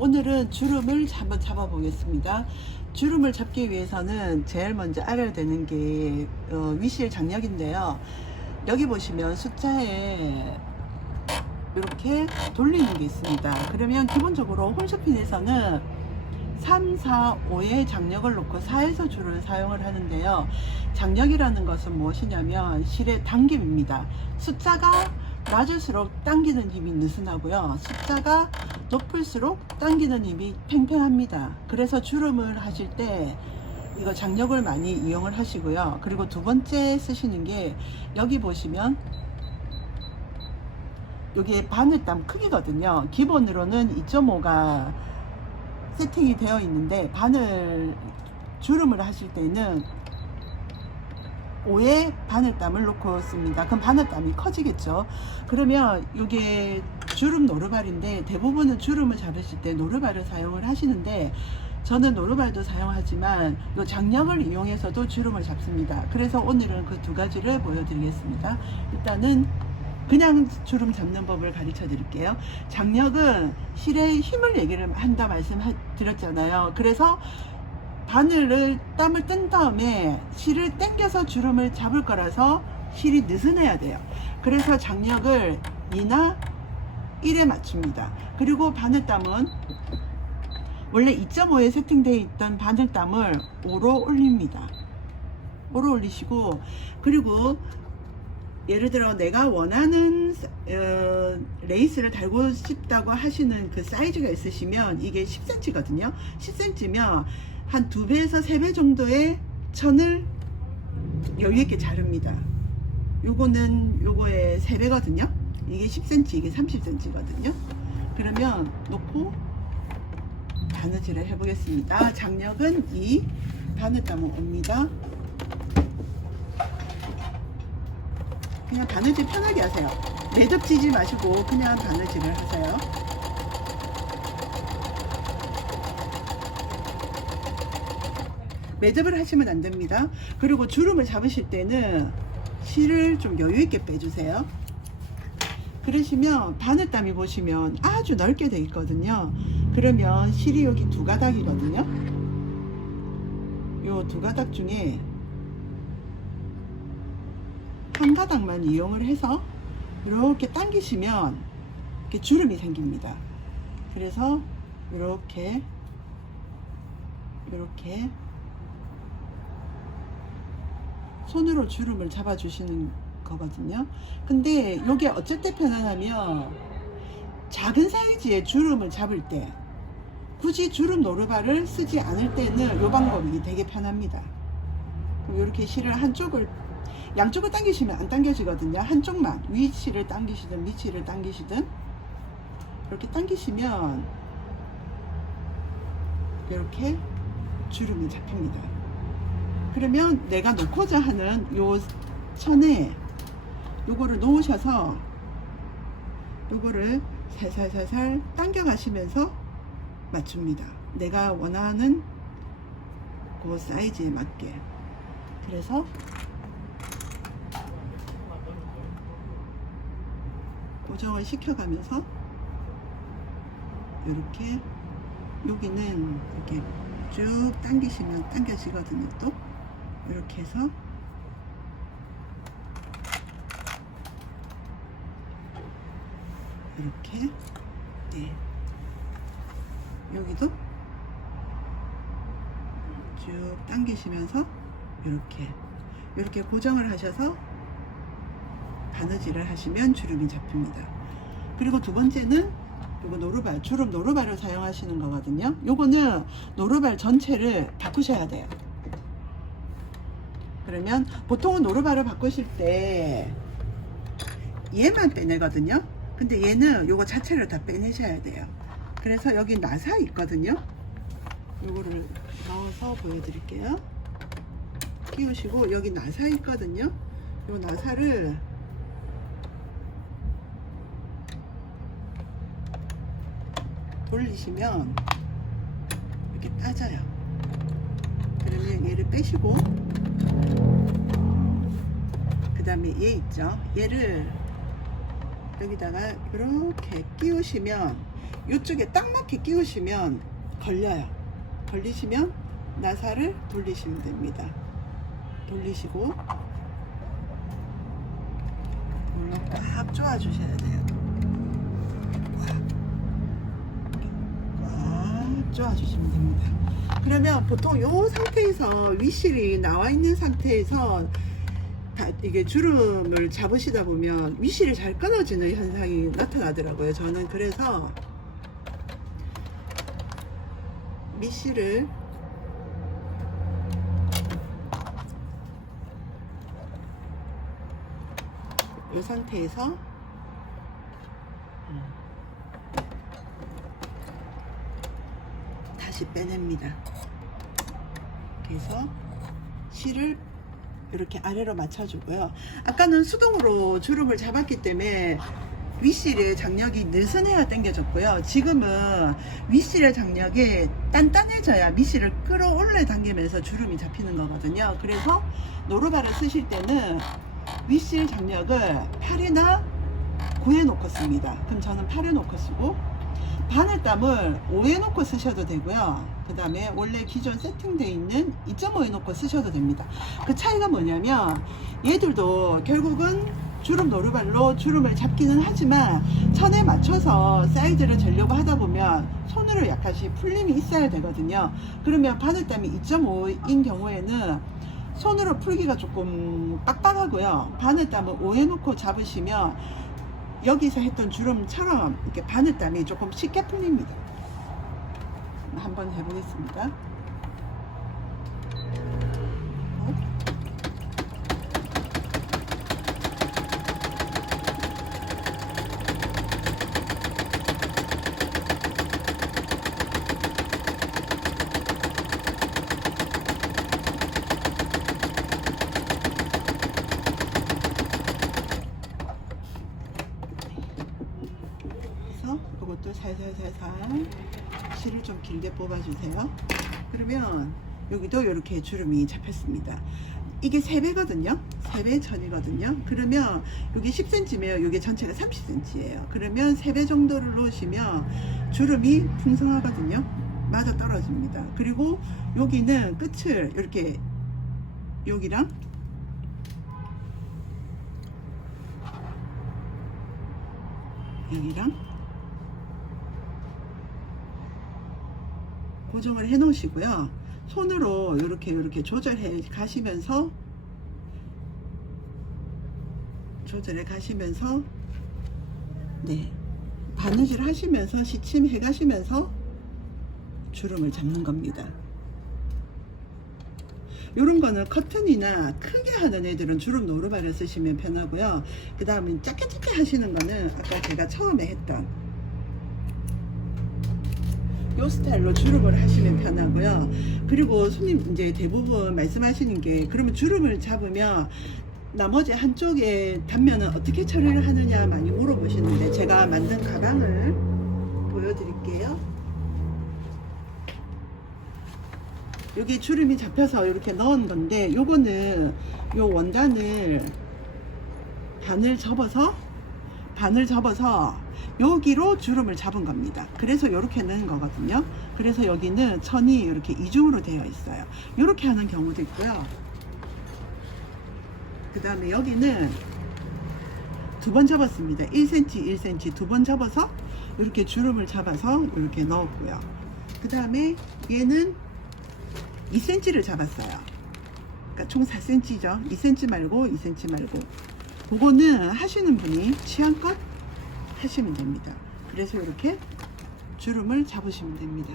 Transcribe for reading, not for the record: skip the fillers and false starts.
오늘은 주름을 한번 잡아 보겠습니다. 주름을 잡기 위해서는 제일 먼저 알아야 되는 게 위실 장력인데요. 여기 보시면 숫자에 이렇게 돌리는 게 있습니다. 그러면 기본적으로 홈쇼핑에서는 3, 4, 5의 장력을 놓고 4에서 줄을 사용을 하는데요. 장력이라는 것은 무엇이냐면 실의 당김입니다. 숫자가 낮을수록 당기는 힘이 느슨하고요. 숫자가 높을수록 당기는 힘이 팽팽합니다. 그래서 주름을 하실 때 이거 장력을 많이 이용을 하시고요. 그리고 두 번째 쓰시는 게 여기 보시면 이게 바늘땀 크기거든요. 기본으로는 2.5가 세팅이 되어 있는데 바늘 주름을 하실 때는 5에 바늘땀을 놓고 씁니다. 그럼 바늘땀이 커지겠죠. 그러면 이게 주름 노루발인데 대부분은 주름을 잡으실 때 노루발을 사용을 하시는데 저는 노루발도 사용하지만 이 장력을 이용해서도 주름을 잡습니다. 그래서 오늘은 그 두 가지를 보여드리겠습니다. 일단은 그냥 주름 잡는 법을 가르쳐 드릴게요. 장력은 실의 힘을 얘기를 한다 말씀드렸잖아요. 그래서 바늘을 땀을 뜬 다음에 실을 당겨서 주름을 잡을 거라서 실이 느슨해야 돼요. 그래서 장력을 2나 1에 맞춥니다. 그리고 바늘땀은 원래 2.5에 세팅되어 있던 바늘땀을 5로 올립니다. 5로 올리시고, 그리고 예를 들어 내가 원하는 레이스를 달고 싶다고 하시는 그 사이즈가 있으시면 이게 10cm거든요. 10cm면 한 2배에서 3배 정도의 천을 여유있게 자릅니다. 요거는 요거의 3배거든요. 이게 10cm, 이게 30cm거든요. 그러면 놓고 바느질을 해보겠습니다. 장력은 2, 바늘땀은 옵니다. 그냥 바느질 편하게 하세요. 매듭지지 마시고 그냥 바느질을 하세요. 매듭을 하시면 안 됩니다. 그리고 주름을 잡으실 때는 실을 좀 여유있게 빼주세요. 그러시면 바늘땀이 보시면 아주 넓게 돼 있거든요. 그러면 실이 여기 두 가닥이거든요. 요 두 가닥 중에 한 가닥만 이용을 해서 이렇게 당기시면 이렇게 주름이 생깁니다. 그래서 이렇게 손으로 주름을 잡아 주시는 거거든요. 근데 이게 어쩔 때 편하냐면 작은 사이즈의 주름을 잡을 때 굳이 주름 노루발을 쓰지 않을 때는 이 방법이 되게 편합니다. 그럼 이렇게 실을 한쪽을, 양쪽을 당기시면 안 당겨지거든요. 한쪽만, 위 실을 당기시든 밑 실을 당기시든 이렇게 당기시면 이렇게 주름이 잡힙니다. 그러면 내가 놓고자 하는 요 천에 요거를 놓으셔서 요거를 살살살살 당겨 가시면서 맞춥니다. 내가 원하는 그 사이즈에 맞게. 그래서 고정을 시켜가면서 이렇게, 여기는 이렇게 쭉 당기시면 당겨지거든요. 또 이렇게 해서 이렇게, 네, 여기도 쭉 당기시면서 이렇게 고정을 하셔서 바느질을 하시면 주름이 잡힙니다. 그리고 두 번째는 요거 노루발, 주름 노루발을 사용하시는 거거든요. 요거는 노루발 전체를 바꾸셔야 돼요. 그러면 보통은 노루발을 바꾸실 때 얘만 빼내거든요. 근데 얘는 요거 자체를 다 빼내셔야 돼요. 그래서 여기 나사 있거든요. 요거를 넣어서 보여드릴게요. 끼우시고 여기 나사 있거든요. 요 나사를 돌리시면 이렇게 빠져요. 그러면 얘를 빼시고, 그 다음에 얘 있죠. 얘를 여기다가 이렇게 끼우시면 이쪽에 딱 맞게 끼우시면 걸려요. 걸리시면 나사를 돌리시면 됩니다. 돌리시고 물로 꽉 조아주셔야 돼요. 꽉 조아주시면 됩니다. 그러면 보통 이 상태에서 위실이 나와 있는 상태에서 이게 주름을 잡으시다 보면 위실이 잘 끊어지는 현상이 나타나더라고요. 저는 그래서 밑실을 이 상태에서 다시 빼냅니다. 그래서 실을 이렇게 아래로 맞춰주고요. 아까는 수동으로 주름을 잡았기 때문에 윗실의 장력이 느슨해야 당겨졌고요. 지금은 윗실의 장력이 단단해져야 밑실을 끌어올려 당기면서 주름이 잡히는 거거든요. 그래서 노루발을 쓰실 때는 윗실 장력을 8에나 9에 놓고 씁니다. 그럼 저는 8에 놓고 쓰고 바늘땀을 5에 놓고 쓰셔도 되고요. 그 다음에 원래 기존 세팅되어 있는 2.5에 놓고 쓰셔도 됩니다. 그 차이가 뭐냐면 얘들도 결국은 주름 노루발로 주름을 잡기는 하지만 천에 맞춰서 사이즈를 재려고 하다 보면 손으로 약간씩 풀림이 있어야 되거든요. 그러면 바늘땀이 2.5인 경우에는 손으로 풀기가 조금 빡빡하고요. 바늘땀을 5에 놓고 잡으시면 여기서 했던 주름처럼 이렇게 바늘땀이 조금 쉽게 풀립니다. 한번 해보겠습니다. 이것도 살살살살 실을 좀 길게 뽑아주세요. 그러면 여기도 이렇게 주름이 잡혔습니다. 이게 3배거든요. 3배 천이거든요. 그러면 여기 10cm면 여기 전체가 30cm예요. 그러면 3배 정도를 놓으시면 주름이 풍성하거든요. 맞아 떨어집니다. 그리고 여기는 끝을 이렇게 여기랑 여기랑 고정을 해 놓으시고요. 손으로 이렇게 조절해 가시면서 네, 바느질 하시면서 시침해 가시면서 주름을 잡는 겁니다. 이런 거는 커튼이나 크게 하는 애들은 주름 노루발을 쓰시면 편하고요. 그 다음에 작게 하시는 거는 아까 제가 처음에 했던 요 스타일로 주름을 하시면 편하고요. 그리고 손님 이제 대부분 말씀하시는 게 그러면 주름을 잡으면 나머지 한쪽에 단면은 어떻게 처리를 하느냐 많이 물어보시는데 제가 만든 가방을 보여드릴게요. 여기 주름이 잡혀서 이렇게 넣은 건데 요거는 요 원단을 반을 접어서 여기로 주름을 잡은 겁니다. 그래서 이렇게 넣은 거거든요. 그래서 여기는 천이 이렇게 이중으로 되어 있어요. 이렇게 하는 경우도 있고요. 그 다음에 여기는 2번 접었습니다. 1cm 1cm 2번 접어서 이렇게 주름을 잡아서 이렇게 넣었고요. 그 다음에 얘는 2cm를 잡았어요. 그러니까 총 4cm죠. 2cm 말고 2cm 말고. 그거는 하시는 분이 취향껏 하시면 됩니다. 그래서 이렇게 주름을 잡으시면 됩니다.